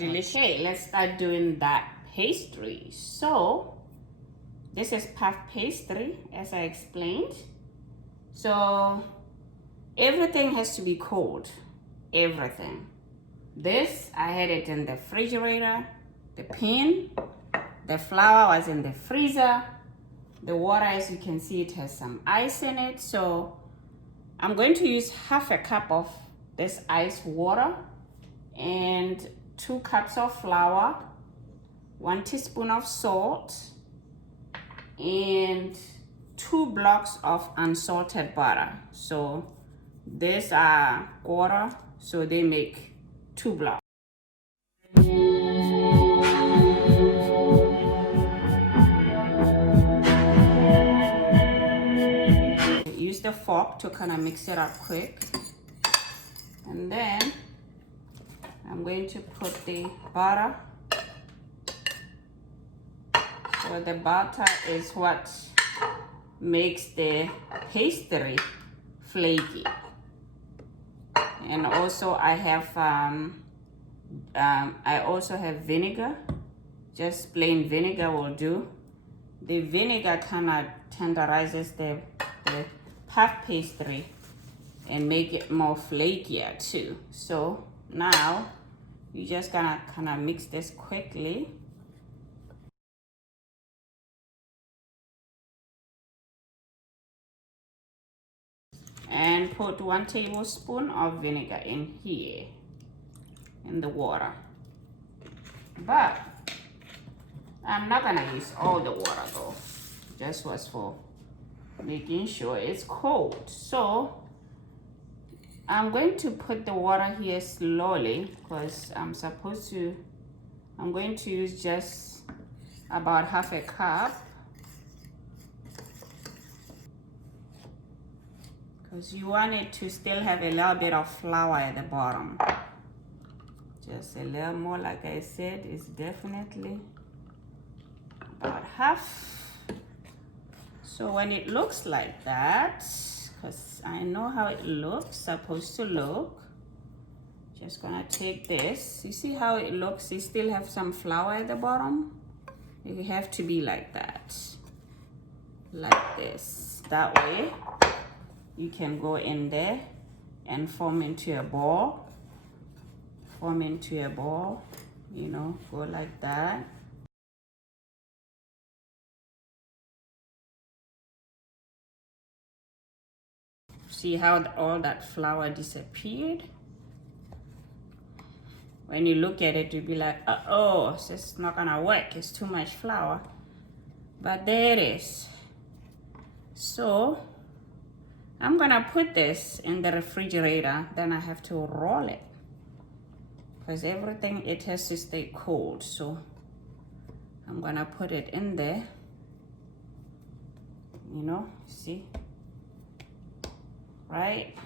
delicious. Okay, let's start doing that pastry. So this is puff pastry, as I explained. So everything has to be cold, everything. This, I had it in the refrigerator. The pan, the flour was in the freezer. The water, as you can see, it has some ice in it. So I'm going to use half a cup of this ice water and 2 cups of flour, 1 teaspoon of salt, and 2 blocks of unsalted butter. So these are quarter, so they make 2 blocks. Use the fork to kind of mix it up quick. And then I'm going to put the butter. So the butter is what makes the pastry flaky. And also I also have vinegar. Just plain vinegar will do. The vinegar kind of tenderizes the puff pastry and make it more flakier too. So now you just gonna kind of mix this quickly. And put 1 tablespoon of vinegar in here in the water. But I'm not gonna use all the water though. Just was for making sure it's cold. So I'm going to put the water here slowly because I'm going to use just about half a cup, because you want it to still have a little bit of flour at the bottom. Just a little more, like I said, is definitely about half. So when it looks like that, because I know how it looks, supposed to look, just gonna take this. You see how it looks? You still have some flour at the bottom. You have to be like that, like this. That way you can go in there and form into a ball. Form into a ball, you know, go like that. See how all that flour disappeared? When you look at it, you'll be like, oh, it's not gonna work, it's too much flour. But there it is. So I'm gonna put this in the refrigerator, then I have to roll it, because everything, it has to stay cold. So I'm gonna put it in there, you know, see, right?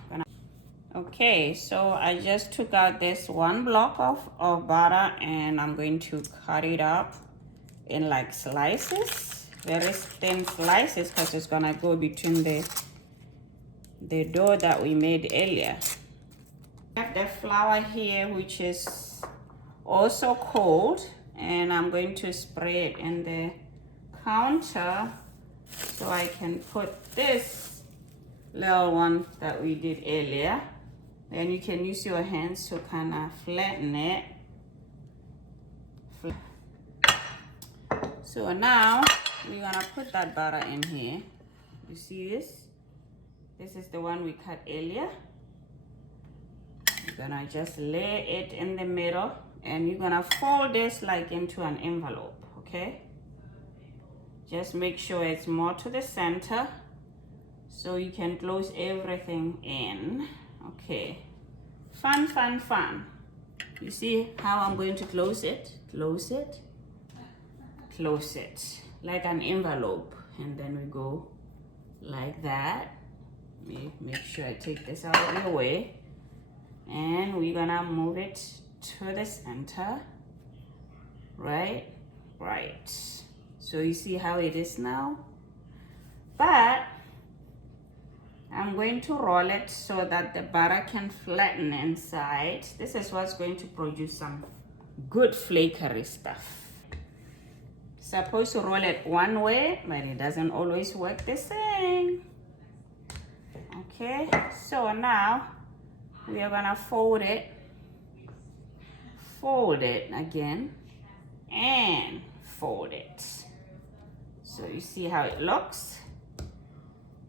Okay, so I just took out this 1 block of butter and I'm going to cut it up in like slices, very thin slices, because it's gonna go between the dough that we made earlier. I have the flour here, which is also cold, and I'm going to spray it in the counter so I can put this little one that we did earlier. Then you can use your hands to kind of flatten it. So now we're gonna put that butter in here. You see this? This is the one we cut earlier. You're gonna just lay it in the middle and you're gonna fold this like into an envelope, okay? Just make sure it's more to the center so you can close everything in. Okay, fun, fun, fun. You see how I'm going to close it? Close it, close it, like an envelope. And then we go like that. Make sure I take this out of the way. And we're gonna move it to the center, right? Right. So you see how it is now? But I'm going to roll it so that the butter can flatten inside. This is what's going to produce some good flakery stuff. Supposed to roll it one way, but it doesn't always work the same. Okay, so now we are gonna fold it again, and fold it. So you see how it looks?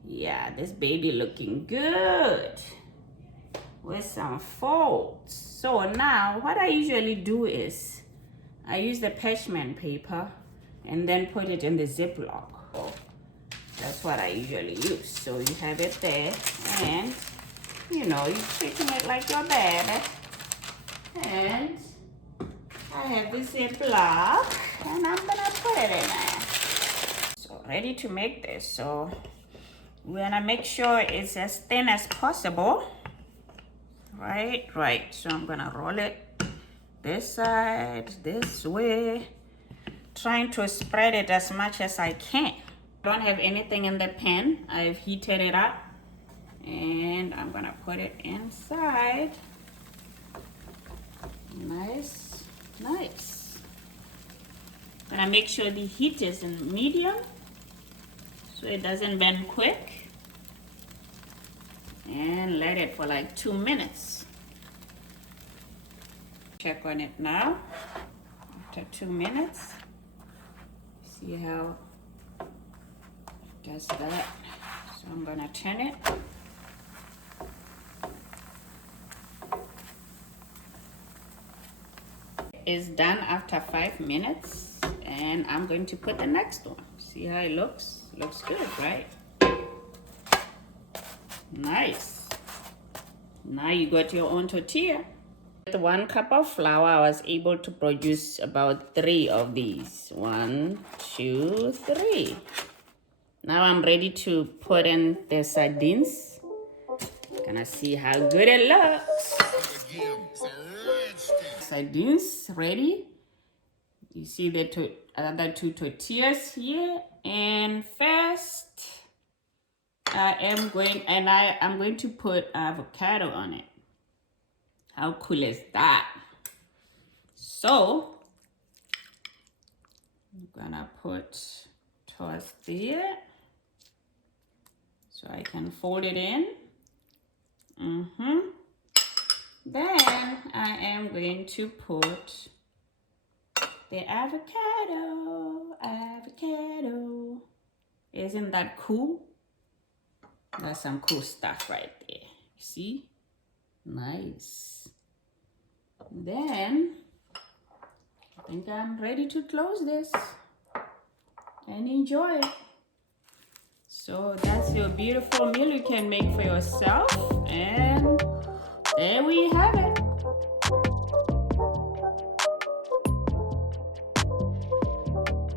Yeah, this baby looking good with some folds. So now what I usually do is I use the parchment paper and then put it in the Ziploc. That's what I usually use. So you have it there, and you know, you're treating it like your baby. And I have the Ziploc, and I'm gonna put it in there. So ready to make this. So we're gonna make sure it's as thin as possible. Right. So I'm gonna roll it this side, this way, trying to spread it as much as I can. Don't have anything in the pan. I've heated it up, and I'm gonna put it inside. Nice. Gonna make sure the heat is in medium so it doesn't bend quick, and let it for like 2 minutes. Check on it now after 2 minutes. See how it does that. So I'm gonna turn it. It's done after 5 minutes, and I'm going to put the next one. See how it looks? Looks good, right? Nice. Now you got your own tortilla. With 1 cup of flour, I was able to produce about 3 of these. 1, 2, 3. Now I'm ready to put in the sardines. Gonna see how good it looks. Sardines ready. You see the other 2 tortillas here, and first I'm going to put avocado on it. How cool is that? So I'm gonna put toast here so I can fold it in. Then I am going to put the avocado. Isn't that cool? That's some cool stuff right there. See? Nice. Then I think I'm ready to close this and enjoy it. So that's your beautiful meal you can make for yourself, and there we have